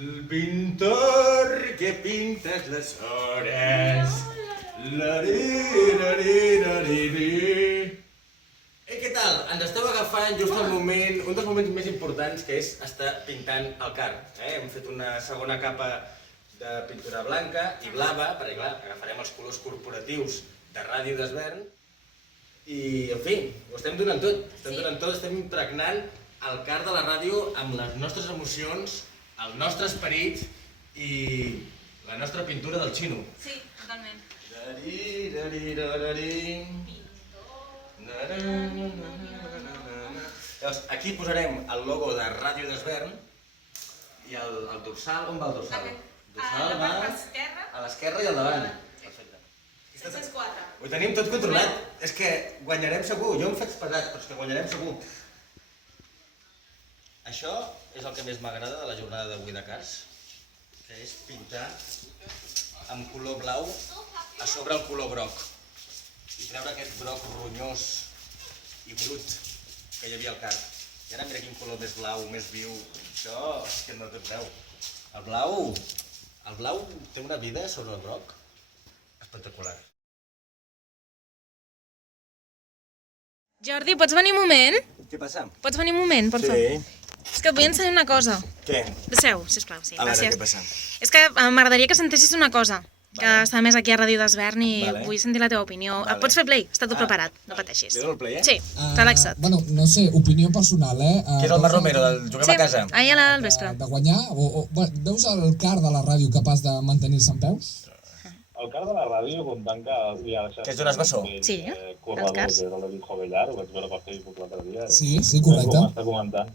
El pintor que pintas las horas. Què tal? Ens esteu agafant just al moment, un dels moments més importants, que és estar pintant el car. Hem fet una segona capa de pintura blanca i blava, perquè clar, agafarem els colors corporatius de Ràdio d'Esvern i, en fi, ho estem donant tot. Estem impregnant el car de la ràdio amb les nostres emocions, el nostre esperit i la nostra pintura del xino. Sí, totalment. Llavors, aquí posarem el logo de Ràdio d'Esvern i el dorsal, on va el dorsal? A la part esquerra. A l'esquerra i al davant. Perfecte. 604. Ho tenim tot controlat. És que guanyarem segur. Jo em faig pesat, però és que guanyarem segur. Això és el que més m'agrada de la jornada d'avui de Cars, que és pintar amb color blau a sobre el color groc i treure aquest groc ronyós i brut que hi havia al car. I ara mira quin color més blau, més viu. Això és que no té preu. El blau té una vida sobre el groc espectacular. Jordi, pots venir un moment? Què passa? Pots venir un moment, per favor? Sí. És que et vull ensenyar una cosa. Què? Seu, sisplau, sí, A veure, gràcies. què passa? És que m'agradaria que sentessis una cosa, que està més aquí a Ràdio d'Esvern i Vale. vull sentir la teva opinió. Vale. Pots fer play, està tot preparat, no pateixis. Li dono el play, Sí, relaxa't. Bueno, no sé, opinió personal, Qui és el Marc Romero, del Juguem a Casa? ahir al vespre. De guanyar? Veus el car de la ràdio capaç de mantenir-se en peus? El car de la ràdio, comptant que hi ha deixat... Que és Jonas Bessó? Sí, corredor, els cars. que és el David Jovellar, ho vaig veure per Facebook l'altre dia. Sí, correcte. Està comentant.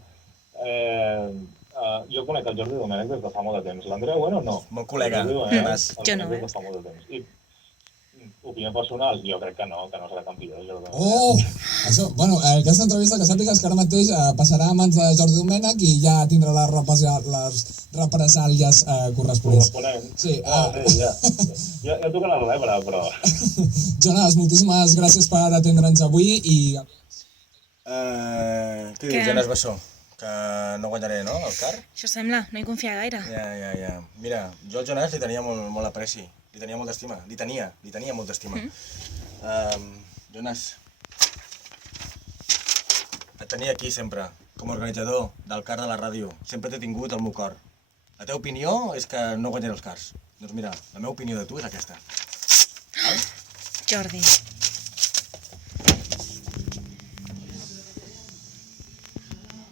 Jo conec el Jordi Domènech des de fa molt de temps. L'Andrea Bueno no. Bon col·lega. Jo no, Des de fa molt de temps. I opinió personal, jo crec que no serà campió. Oh! Això, bueno, aquesta entrevista que sàpigues que ara mateix passarà a mans de Jordi Domènech i ja tindrà les represàlies corresponents. Sí, ja tocarà rebre, però... Jonas, moltíssimes gràcies per atendre'ns avui i... Què dius, Jonas Bessó? Que no guanyaré, no, el car? Això sembla, no hi confia gaire. Ja. Mira, jo al Jonas li tenia molt apreci, li tenia molta estima, li tenia molta estima. Jonas, et tenia aquí sempre, com a organitzador del car de la ràdio. Sempre t'he tingut al meu cor. La teva opinió és que no guanyaré els cars. Doncs mira, la meva opinió de tu és aquesta. Jordi.